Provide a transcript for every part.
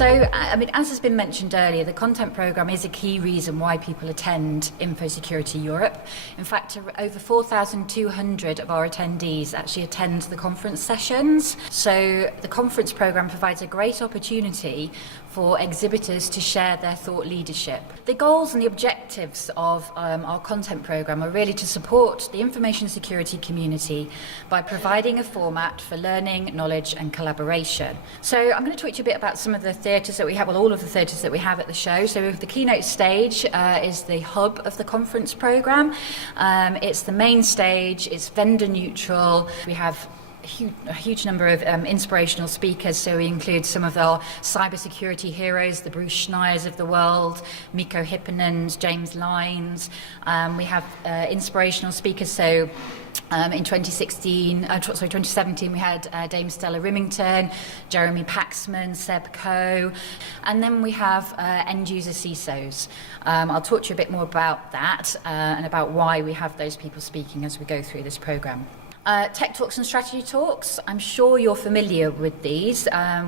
So, as has been mentioned earlier, the content programme is a key reason why people attend Infosecurity Europe. In fact, over 4,200 of our attendees actually attend the conference sessions. So the conference programme provides a great opportunity for exhibitors to share their thought leadership. The goals and the objectives of our content programme are really to support the information security community by providing a format for learning, knowledge and collaboration. So I'm going to talk to you a bit about some of the theatres that we have, well, all of the theatres that we have at the show. So the keynote stage is the hub of the conference programme. It's the main stage, it's vendor neutral. We have a huge number of inspirational speakers, so we include some of our cybersecurity heroes, the Bruce Schneiers of the world, Mikko Hyppänen's, James Lyons. We have inspirational speakers, so in 2017 we had Dame Stella Rimington, Jeremy Paxman, Seb Coe, and then we have end user CISOs. I'll talk to you a bit more about that and about why we have those people speaking as we go through this programme. Tech Talks and Strategy Talks, I'm sure you're familiar with these.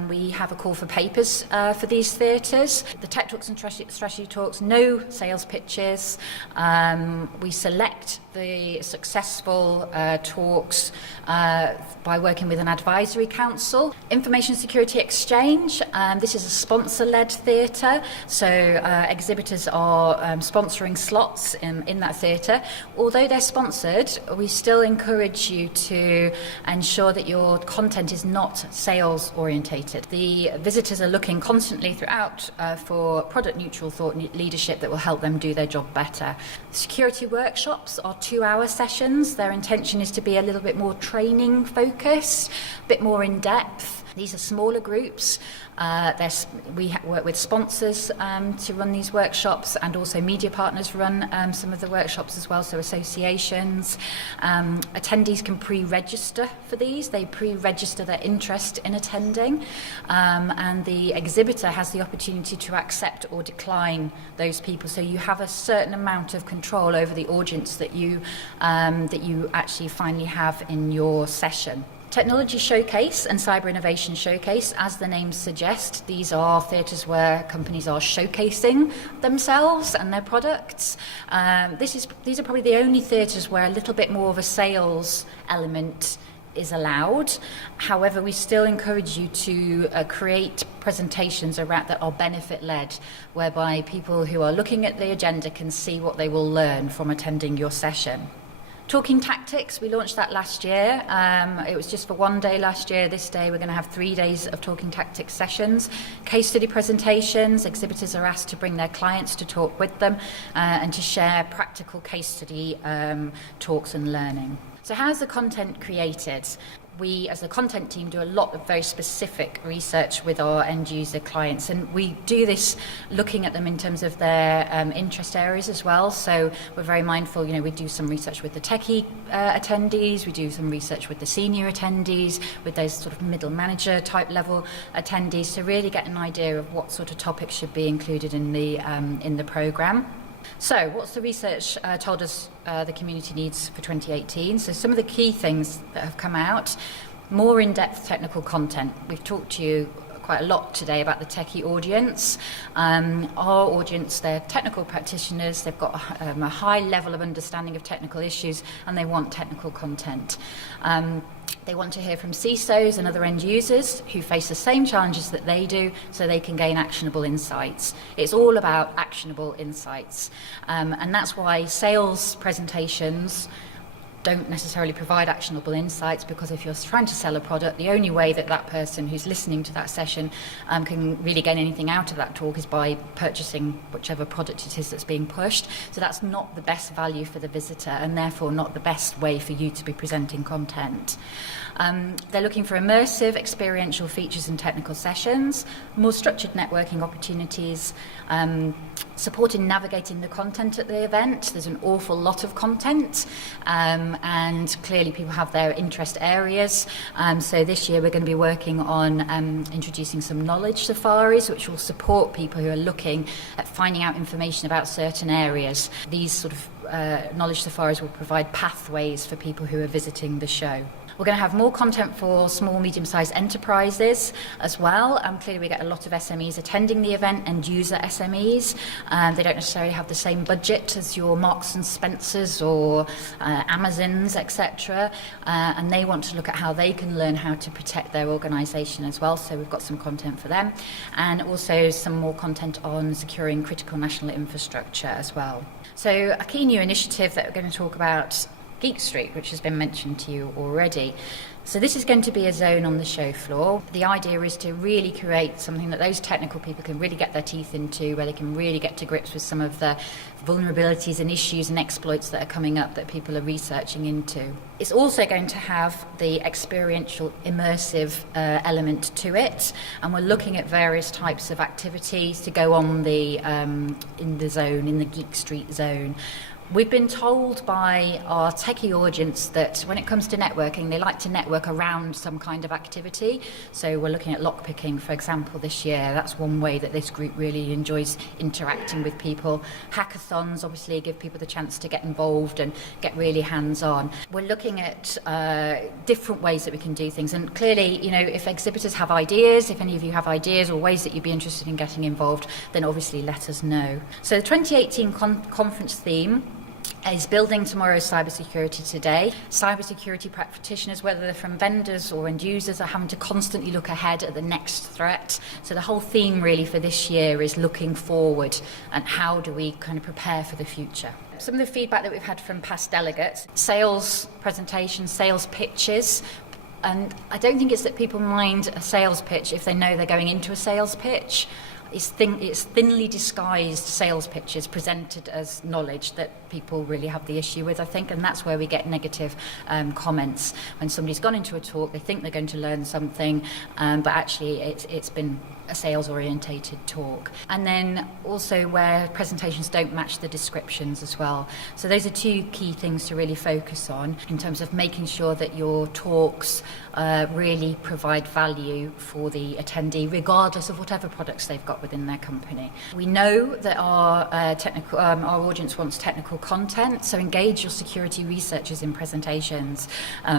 We have a call for papers for these theatres. The Tech Talks and Strategy Talks, no sales pitches. We select the successful talks by working with an advisory council. Information Security Exchange, this is a sponsor-led theatre, so exhibitors are sponsoring slots in that theatre. Although they're sponsored, we still encourage you to ensure that your content is not sales orientated. The visitors are looking constantly throughout for product neutral thought leadership that will help them do their job better. Security workshops are 2-hour sessions. Their intention is to be a little bit more training focused, a bit more in depth. These are smaller groups. We work with sponsors to run these workshops, and also media partners run some of the workshops as well, so associations. Attendees can pre-register for these. They pre-register their interest in attending, and the exhibitor has the opportunity to accept or decline those people, so you have a certain amount of control over the audience that you actually finally have in your session. Technology Showcase and Cyber Innovation Showcase, as the names suggest, these are theatres where companies are showcasing themselves and their products. These are probably the only theatres where a little bit more of a sales element is allowed. However, we still encourage you to create presentations around that are benefit-led, whereby people who are looking at the agenda can see what they will learn from attending your session. Talking Tactics, we launched that last year. It was just for one day last year. This day we're going to have 3 days of Talking Tactics sessions. Case study presentations, exhibitors are asked to bring their clients to talk with them and to share practical case study talks and learning. So how's the content created? We, as the content team, do a lot of very specific research with our end user clients, and we do this looking at them in terms of their interest areas as well. So we're very mindful, we do some research with the techie attendees, we do some research with the senior attendees, with those sort of middle manager type level attendees, to really get an idea of what sort of topics should be included in the programme. So what's the research told us the community needs for 2018? So some of the key things that have come out: more in-depth technical content. We've talked to you quite a lot today about the techie audience. Our audience, they're technical practitioners, they've got a high level of understanding of technical issues, and they want technical content. They want to hear from CISOs and other end users who face the same challenges that they do, so they can gain actionable insights. It's all about actionable insights. And that's why sales presentations don't necessarily provide actionable insights, because if you're trying to sell a product, the only way that that person who's listening to that session can really gain anything out of that talk is by purchasing whichever product it is that's being pushed. So that's not the best value for the visitor, and therefore not the best way for you to be presenting content. They're looking for immersive, experiential features and technical sessions, more structured networking opportunities, support in navigating the content at the event. There's an awful lot of content, and clearly people have their interest areas. So this year we're going to be working on introducing some knowledge safaris, which will support people who are looking at finding out information about certain areas. These sort of knowledge safaris will provide pathways for people who are visiting the show. We're going to have more content for small, medium-sized enterprises as well. Clearly we get a lot of SMEs attending the event, and user SMEs. They don't necessarily have the same budget as your Marks and Spencers or Amazons, etc. And they want to look at how they can learn how to protect their organisation as well. So we've got some content for them, and also some more content on securing critical national infrastructure as well. So a key new initiative that we're going to talk about, Geek Street, which has been mentioned to you already. So this is going to be a zone on the show floor. The idea is to really create something that those technical people can really get their teeth into, where they can really get to grips with some of the vulnerabilities and issues and exploits that are coming up that people are researching into. It's also going to have the experiential, immersive element to it, and we're looking at various types of activities to go on in the zone, in the Geek Street zone. We've been told by our techie audience that when it comes to networking, they like to network around some kind of activity. So we're looking at lockpicking, for example, this year. That's one way that this group really enjoys interacting with people. Hackathons obviously give people the chance to get involved and get really hands-on. We're looking at different ways that we can do things. And clearly, if exhibitors have ideas, if any of you have ideas or ways that you'd be interested in getting involved, then obviously let us know. So the 2018 conference theme is building tomorrow's cybersecurity today. Cybersecurity practitioners, whether they're from vendors or end users, are having to constantly look ahead at the next threat. So the whole theme really for this year is looking forward and how do we kind of prepare for the future. Some of the feedback that we've had from past delegates, sales presentations, sales pitches. And I don't think it's that people mind a sales pitch if they know they're going into a sales pitch. It's thinly disguised sales pitches presented as knowledge that people really have the issue with, I think, and that's where we get negative comments. When somebody's gone into a talk, they think they're going to learn something, but actually it's been a sales-orientated talk. And then also where presentations don't match the descriptions as well. So those are two key things to really focus on in terms of making sure that your talks really provide value for the attendee, regardless of whatever products they've got within their company. We know that our audience wants technical content, so engage your security researchers in presentations.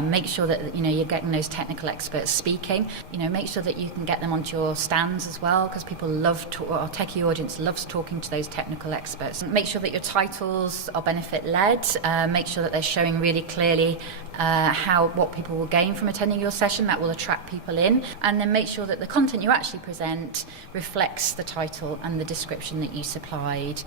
Make sure that you're getting those technical experts speaking. Make sure that you can get them onto your stands as well, because people our techie audience loves talking to those technical experts. Make sure that your titles are benefit-led. Make sure that they're showing really clearly what people will gain from attending your session. That will attract people in. And then make sure that the content you actually present reflects the title and the description that you supplied.